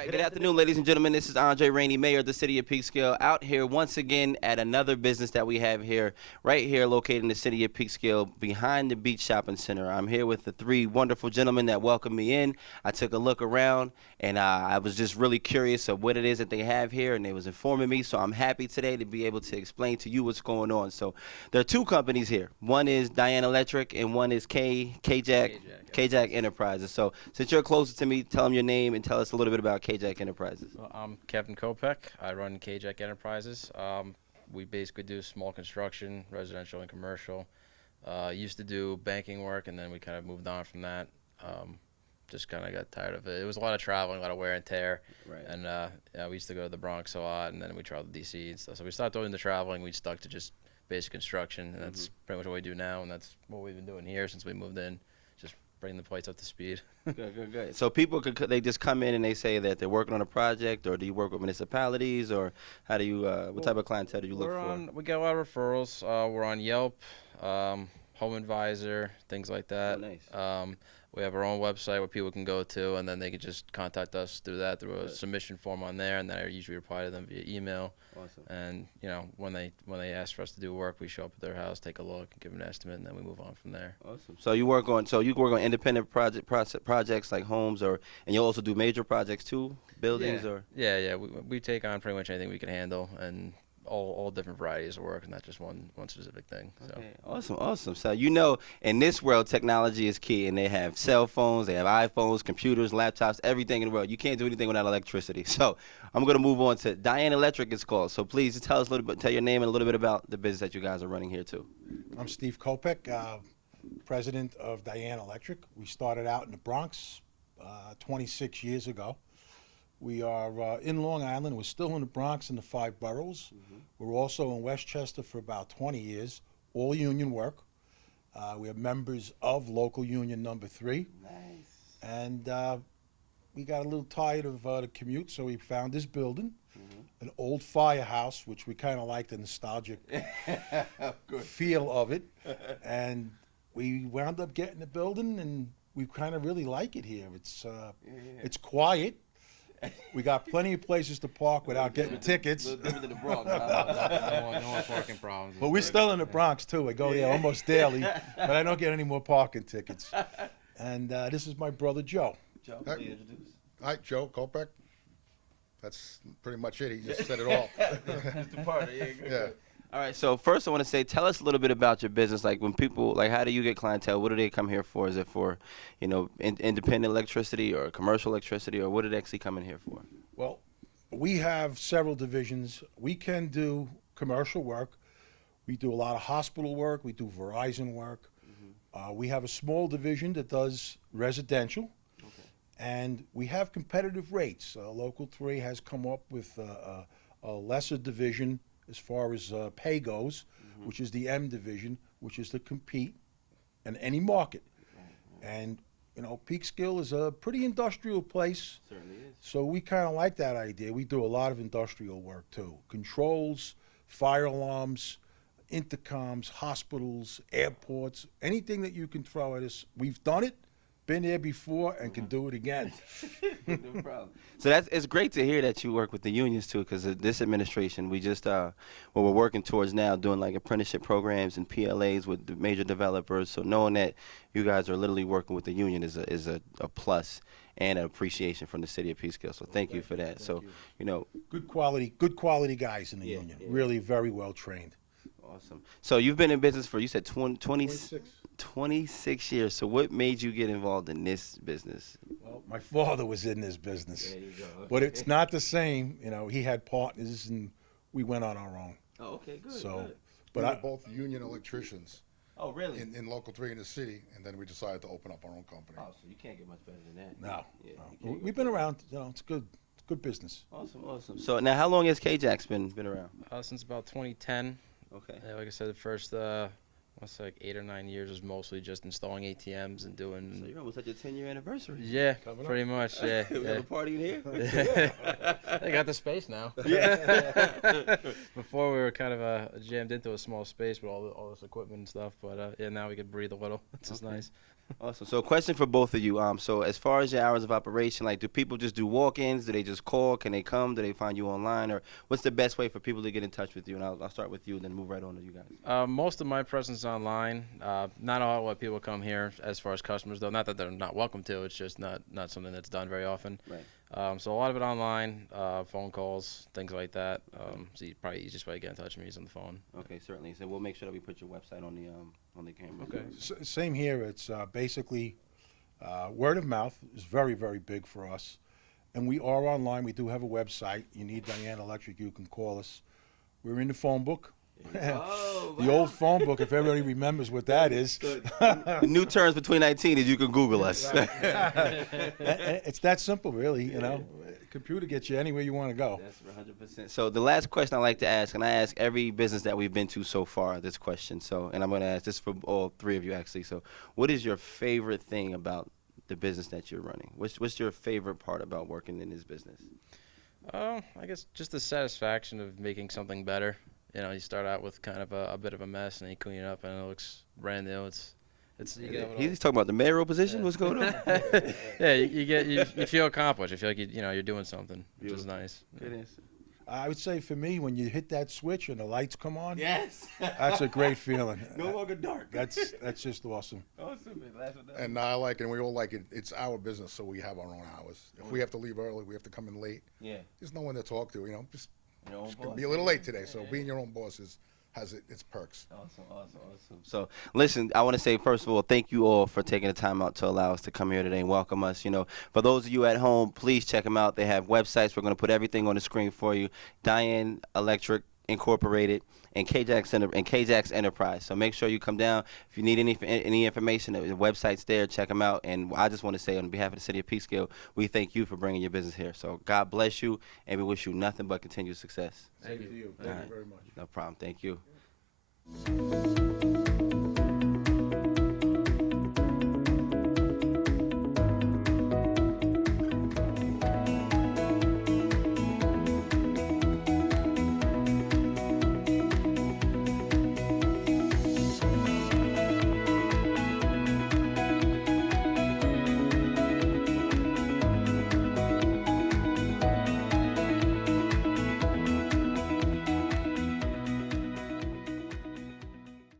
right, good afternoon, ladies and gentlemen. This is Andre Rainey, Mayor of the City of Peekskill, out here once again at another business that we have here, right here located in the City of Peekskill, behind the Beach Shopping Center. I'm here with the three wonderful gentlemen that welcomed me in. I took a look around, and I was just really curious of what it is that they have here, and they was informing me, so I'm happy today to be able to explain to you what's going on. So there are two companies here. One is Diane Electric, and one is KJAK Enterprises. So since you're closer to me, tell them your name and tell us a little bit about KJAK Enterprises. Well, I'm Kevin Kopek. I run KJAK Enterprises. We basically do small construction, residential and commercial. Used to do banking work, and then we kind of moved on from that. Just kind of got tired of it. It was a lot of traveling, a lot of wear and tear. Right. And yeah, we used to go to the Bronx a lot, and then we traveled to D.C. and stuff. So we stopped doing the traveling. We stuck to just basic construction, and that's pretty much what we do now, and that's what we've been doing here since we moved in. Just bring the plates up to speed. Good. So people they just come in and they say that they're working on a project, or do you work with municipalities, or how do you what type of clientele do you look for? We get a lot of referrals. We're on Yelp, Home Advisor, things like that. Oh, nice. We have our own website where people can go to, and then they can just contact us through that, through a submission form on there, and then I usually reply to them via email. Awesome. And you know, when they ask for us to do work, we show up at their house, take a look, give them an estimate, and then we move on from there. Awesome. So you work on independent projects like homes, and you also do major projects too, buildings or. Yeah. We take on pretty much anything we can handle, and all different varieties of work, and not just one specific thing. So. Okay, awesome. So you know, in this world, technology is key, and they have cell phones, they have iPhones, computers, laptops, everything in the world. You can't do anything without electricity. So I'm going to move on to Diane Electric. It's called. So please just tell us a little bit, tell your name and a little bit about the business that you guys are running here too. I'm Steve Kopek, president of Diane Electric. We started out in the Bronx 26 years ago. We are in Long Island. We're still in the Bronx in the 5 boroughs. We're also in Westchester for about 20 years, all union work. We are members of local union number 3. Nice. And we got a little tired of the commute, so we found this building, an old firehouse, which we kind of like the nostalgic feel of it. And we wound up getting the building, and we kind of really like it here. It's quiet. We got plenty of places to park without getting tickets. No more parking problems. But we're still in the Bronx, too. I go there almost daily, but I don't get any more parking tickets. And this is my brother, Joe. Joe, please introduce. Hi, Joe Kopek. That's pretty much it. He just said it all. Mr. Parter, Yeah. All right, so first I want to say, tell us a little bit about your business. Like when people, like how do you get clientele? What do they come here for? Is it for, independent electricity or commercial electricity, or what do they actually come in here for? Well, we have several divisions. We can do commercial work. We do a lot of hospital work. We do Verizon work. We have a small division that does residential. And we have competitive rates. Local 3 has come up with a lesser division as far as pay goes, which is the M division, which is to compete in any market. And, Peekskill is a pretty industrial place. Certainly is. So we kind of like that idea. We do a lot of industrial work, too. Controls, fire alarms, intercoms, hospitals, airports, anything that you can throw at us. We've done it, been there before, and can do it again. No problem. So it's great to hear that you work with the unions too, because this administration, we just what we're working towards now, doing like apprenticeship programs and PLAs with the major developers. So knowing that you guys are literally working with the union is a plus and an appreciation from the city of Peekskill. So thank you for that. Thank you. Good quality guys in the union. Yeah. Really very well trained. Awesome. So you've been in business for, you said 26. 26 years. So what made you get involved in this business? Well, my father was in this business. There you go. But it's not the same. He had partners, and we went on our own. Oh, okay, good. So, good. but We were both union electricians Oh, really? in Local 3 in the city, and then we decided to open up our own company. Oh, so you can't get much better than that. No, Yeah, no. you can't We've get been around. It's good. It's good business. Awesome. So now, how long has KJAK's been around? Since about 2010. Okay. Yeah, like I said, the first, what's like 8 or 9 years was mostly just installing ATMs and doing. So you're almost at your 10-year anniversary. Yeah, Coming up. pretty much. Yeah. We have a party in here. They got the space now. Yeah. Before we were kind of jammed into a small space with all this equipment and stuff, but yeah, now we can breathe a little. It's just Okay. nice. Awesome. So, a question for both of you. So as far as your hours of operation, like, do people just do walk-ins? Do they just call? Can they come? Do they find you online? Or what's the best way for people to get in touch with you? And I'll start with you, and then move right on to you guys. Most of my presence is online. Not all what people come here as far as customers, though. Not that they're not welcome to. It's just not something that's done very often. Right. So a lot of it online, phone calls, things like that. So probably easiest way to get in touch with me is on the phone. Okay, certainly. So we'll make sure that we put your website on the camera. Okay. Same here. It's basically word of mouth is very, very big for us. And we are online. We do have a website. You need Diane Electric, you can call us. We're in the phone book. Oh, The old phone book, if everybody remembers what that is. The new terms for 2019 is you can Google us. It's that simple, really, you know. Computer gets you anywhere you want to go. That's 100%. So the last question I like to ask, and I ask every business that we've been to so far this question. So, and I'm going to ask this for all three of you actually. So, what is your favorite thing about the business that you're running? What's your favorite part about working in this business? I guess just the satisfaction of making something better. You know, you start out with kind of a bit of a mess, and then you clean it up, and it looks brand new. He's talking about the mayoral position. Yeah. What's going on? Yeah, you feel accomplished. You feel like you're doing something, which is nice. Good answer. I would say for me, when you hit that switch and the lights come on, Yes. that's a great feeling. No longer dark. That's just awesome. Awesome, man. Last but not least. And I like it, and we all like it. It's our business, so we have our own hours. If we have to leave early, we have to come in late. Yeah. There's no one to talk to, you know. Just Your own gonna boss. be a little late today, so being your own boss has its perks. Awesome. So, listen, I want to say, first of all, thank you all for taking the time out to allow us to come here today and welcome us. You know, for those of you at home, please check them out. They have websites. We're going to put everything on the screen for you. Diane Electric Incorporated and KJAK's Enterprise. So make sure you come down. If you need any information, the website's there. Check them out. And I just want to say, on behalf of the city of Peekskill, we thank you for bringing your business here. So God bless you, and we wish you nothing but continued success. Thank you. Thank you very much. No problem. Thank you.